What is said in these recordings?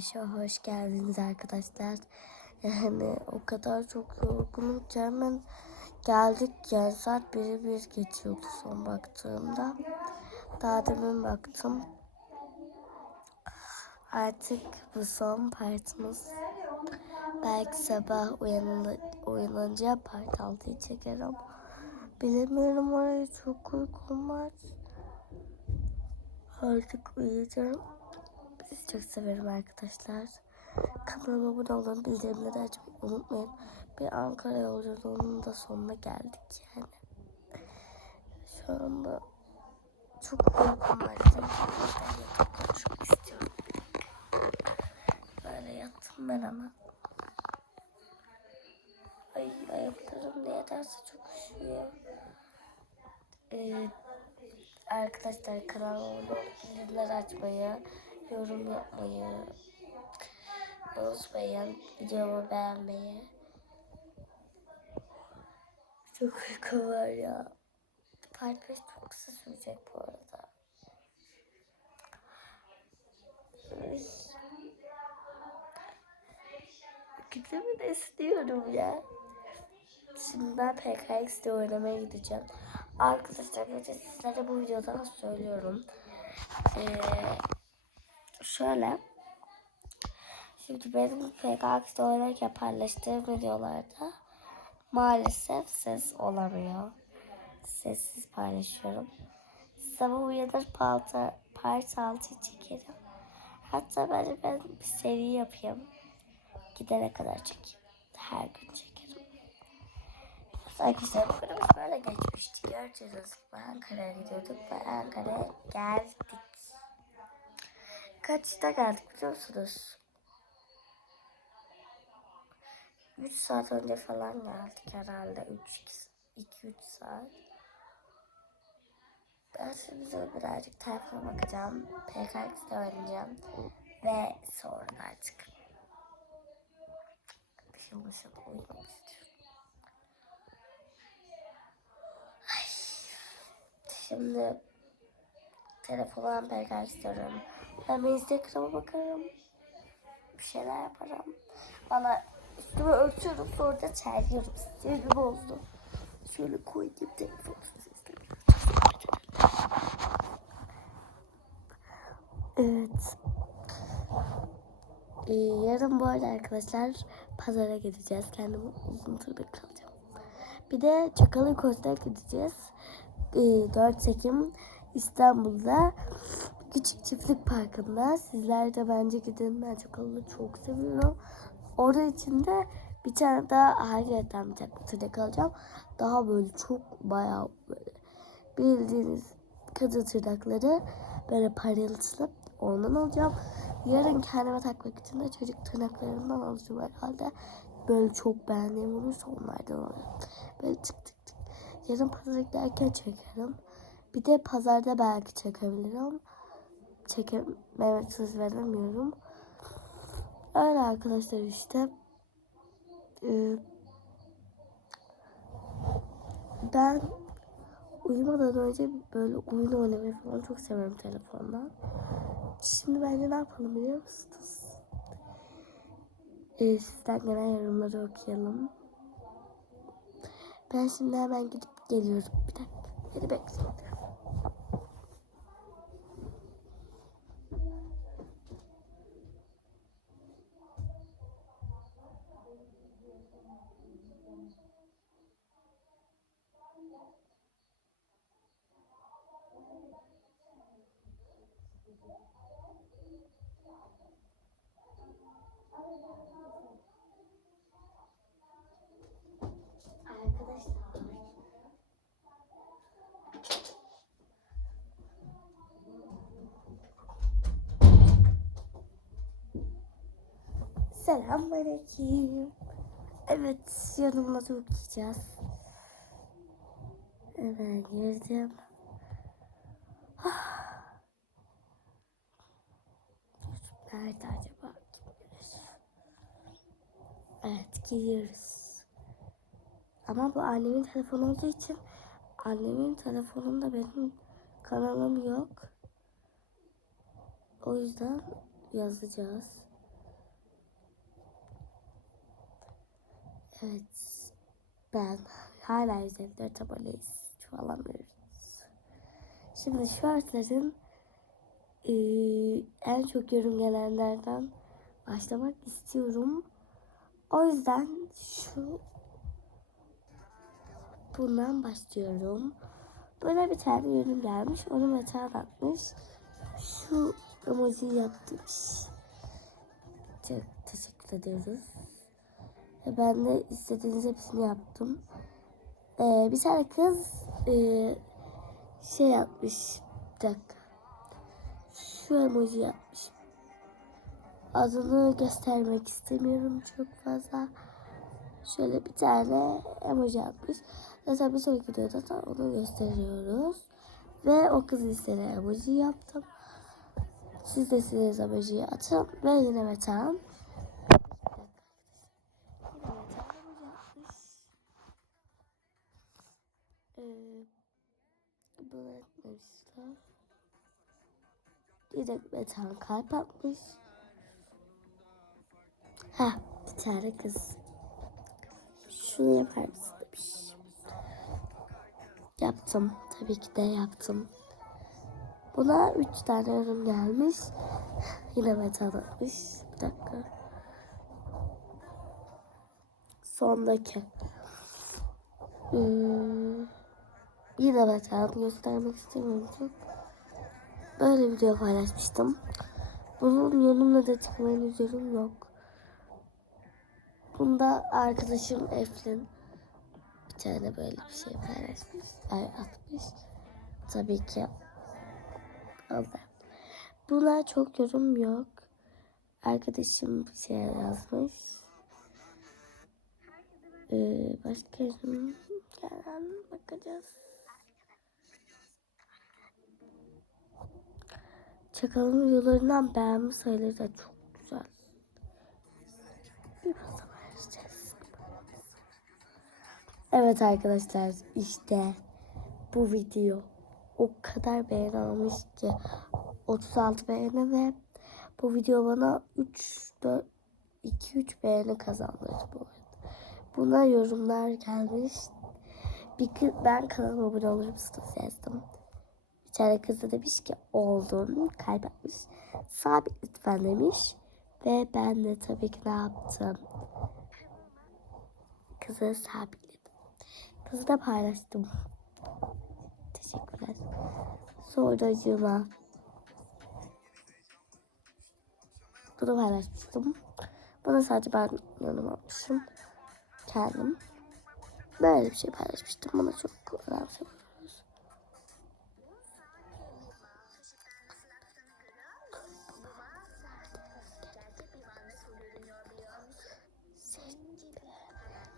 Şu hoş geldiniz arkadaşlar. Yani o kadar çok yorgunum ki hemen geldik yani saat biri bir geçiyordu son baktığımda. Daha demin baktım. Artık bu son partimiz. Belki sabah uyanınca, uyanınca part 6'yı çekerim. Bilemiyorum orayı çok uykum var. Artık uyuyacağım. Sizi çok severim arkadaşlar. Kanalıma abone olun, bildirimleri açmayı unutmayın. Bir Ankara yolculuğunun da sonuna geldik yani. Şu anda çok uykum var. Yatıp konuşmak istiyorum. Böyle yattım ben ama. Ay ayaklarım ne derse çok üşüyor. Ee, arkadaşlar kanalıma abone olup bildirimleri açmayı, yorum yapmayı unutmayın. Videomu beğenmeyi. Çok uykum var ya. Part 5 çok kısa sürecek bu arada. Gitmemi de istiyorum ya. Şimdi ben PKX'de oynamaya gideceğim. Arkadaşlar önce sizlere bu videodan söylüyorum. Ee, şöyle. Şimdi benim PKX'de oynarken paylaştığım videolarda maalesef ses olamıyor. Sessiz paylaşıyorum. Sabah uyanır palta, part 6 çekerim. Hatta ben, ben bir seri yapayım. Gidene kadar çekeyim. Her gün çekerim. Arkadaşlar bu günümüz böyle geçmişti. Göreceğiz. Ankara'ya gidiyorduk ve Ankara'ya geldik. Kaçta geldik biliyor musunuz? 3 saat önce falan geldik herhalde. 2-3 saat. Ben şimdi de birazcık telefona bakacağım. PKX'de oynayacağım. Ve sonra artık bir şey da uyumak istiyorum. Ay. Şimdi telefondan PKX istiyorum. Hem Instagram'a bakarım. Bir şeyler yaparım. Valla üstüme örtüyorum sonra da terliyorum. Sinirimi bozdu. Şöyle koyayım telefonu Evet. Ee, yarın bu arada arkadaşlar pazara gideceğiz. Kendimi uzun turda kalacağım. Bir de Çakalı Koç'ta gideceğiz. Ee, 4 Ekim İstanbul'da Küçük Çiftlik Parkı'nda. Sizler de bence gidin. Ben Çakalı'yı çok seviyorum. Orada içinde bir tane daha ayrıyeten bir takıntıyla kalacağım. Daha böyle çok bayağı böyle bildiğiniz kadın tırnakları böyle parıltılı ondan alacağım. Yarın kendime takmak için de çocuk tırnaklarından alacağım herhalde. Böyle çok beğendiğim olursa onlardan alacağım. Böyle tık tık tık. Yarın pazara giderken çekerim. Bir de pazarda belki çekebilirim. Çekememe söz veremiyorum. Öyle arkadaşlar işte. Ee, ben uyumadan önce böyle oyun oynamayı falan çok seviyorum telefonda. Şimdi bence ne yapalım biliyor musunuz? Ee, sizden gelen yorumları okuyalım. Ben şimdi hemen gidip geliyorum. Bir dakika. Beni bekleyin. Selamünaleyküm. Evet, yanımda da okuyacağız. Hemen girdim. Evet acaba gidiyoruz. Evet gidiyoruz. Ama bu annemin telefonu olduğu için annemin telefonunda benim kanalım yok. O yüzden yazacağız. Evet. Ben hala 154 aboneyiz. Çoğalamıyoruz. Şimdi şortların eee, en çok yorum gelenlerden başlamak istiyorum. O yüzden şu bundan başlıyorum. Böyle bir tane yorum gelmiş. Onu Mete atmış. Şu emoji yaptırmış. Çok teşekkür ediyoruz. Ve ben de istediğiniz hepsini yaptım. Ee, bir tane kız ee, şey yapmış. Bir dakika. Şu emoji yapmış. Adını göstermek istemiyorum çok fazla. Şöyle bir tane emoji atmış. Zaten bir sonraki videoda da onu gösteriyoruz. Ve o kız istedi emoji yaptım. Siz de istediğiniz emojiyi atın ve yine metan. Ee, bunu etmemişler. Bir de metan kalp atmış. Ha bir tane kız. Şunu yapar mısın demiş. Yaptım. Tabii ki de yaptım. Buna üç tane yorum gelmiş. Yine metal atmış. Bir dakika. Sondaki. Hmm. Yine metal göstermek istemiyorum. Böyle video paylaşmıştım. Bunun yorumla da çıkmayın yorum yok. Bunda arkadaşım Eflin bir tane böyle bir şey paylaşmış. Ay atmış. Tabii ki Allah. Buna çok yorum yok. Arkadaşım bir şey yazmış. Ee, başka yorum gelen bakacağız. Çakalın videolarından beğenme sayıları da çok güzel. Biraz da vereceğiz. Evet arkadaşlar işte bu video o kadar beğeni almış ki 36 beğeni ve bu video bana 3 4 2 3 beğeni kazandırdı bu arada. Buna yorumlar gelmiş. Bir ben kanalıma abone olur musunuz yazdım. Tane kız da demiş ki oldum kalp atmış. Sabit lütfen demiş. Ve ben de tabii ki ne yaptım? Kızı sabitledim. Kızı da paylaştım. Teşekkürler. Sonracığıma bunu paylaşmıştım. Buna sadece ben yorum atmışım. Kendim. Böyle bir şey paylaşmıştım. Buna çok önemsiyoruz.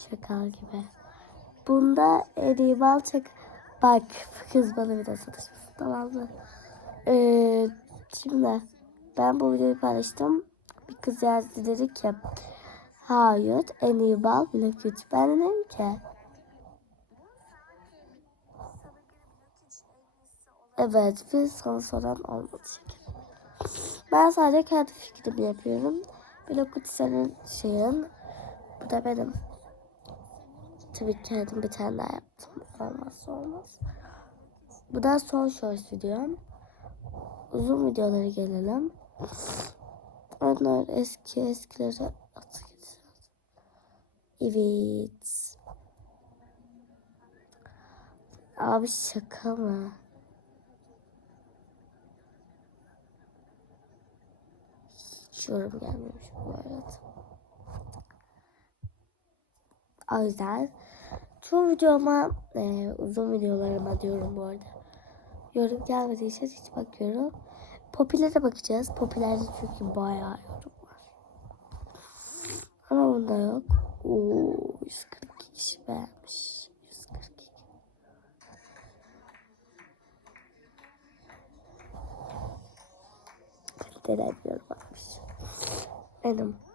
Çakal gibi. Bunda Eri Balçak bak kız bana bir de satışmasın tamam mı? Ee, şimdi ben bu videoyu paylaştım. Bir kız yazdı dedi ki hayır en iyi bal bile kötü. Ben ki evet biz sana soran olmadı. Ben sadece kendi fikrimi yapıyorum. Blokut senin şeyin. Bu da benim. Tabii kendim bir tane daha yaptım. Olmazsa olmaz. Bu da son shorts videom. Uzun videolara gelelim. Onlar eski eskileri atacağız. Evet. Abi şaka mı? Hiç yorum gelmemiş bu arada. O yüzden çoğu videoma e, uzun videolarıma diyorum bu arada. Yorum gelmediyse hiç bakıyorum. Popülere bakacağız. Popülerde çünkü bayağı yorum var. Ama bunda yok. Oo, 142 kişi beğenmiş. 142. Kaliteden yorum varmış. Benim.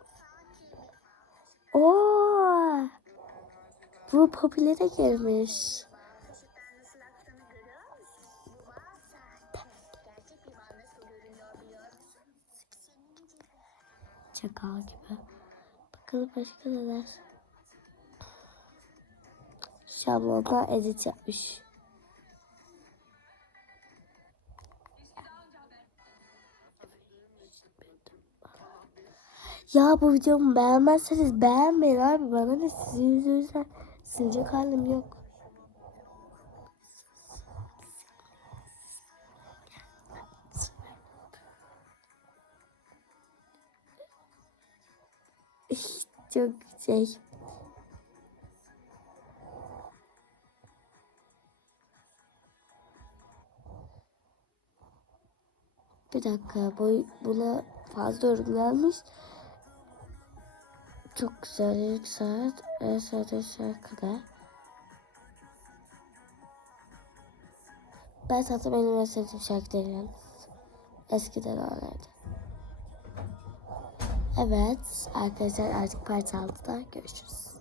Bu popülere girmiş. Çakal gibi. Bakalım başka neler. şablonda edit yapmış. Ya bu videomu beğenmezseniz beğenmeyin abi. Bana ne sizin yüzünüzden silecek halim yok. Çok şey. Bir dakika bu buna fazla gelmiş. Çok güzel ilk saat. En saat kadar. Ben zaten benim en sevdiğim şarkıları yalnız. Eskiden öyleydi. Evet arkadaşlar artık part 6'da görüşürüz.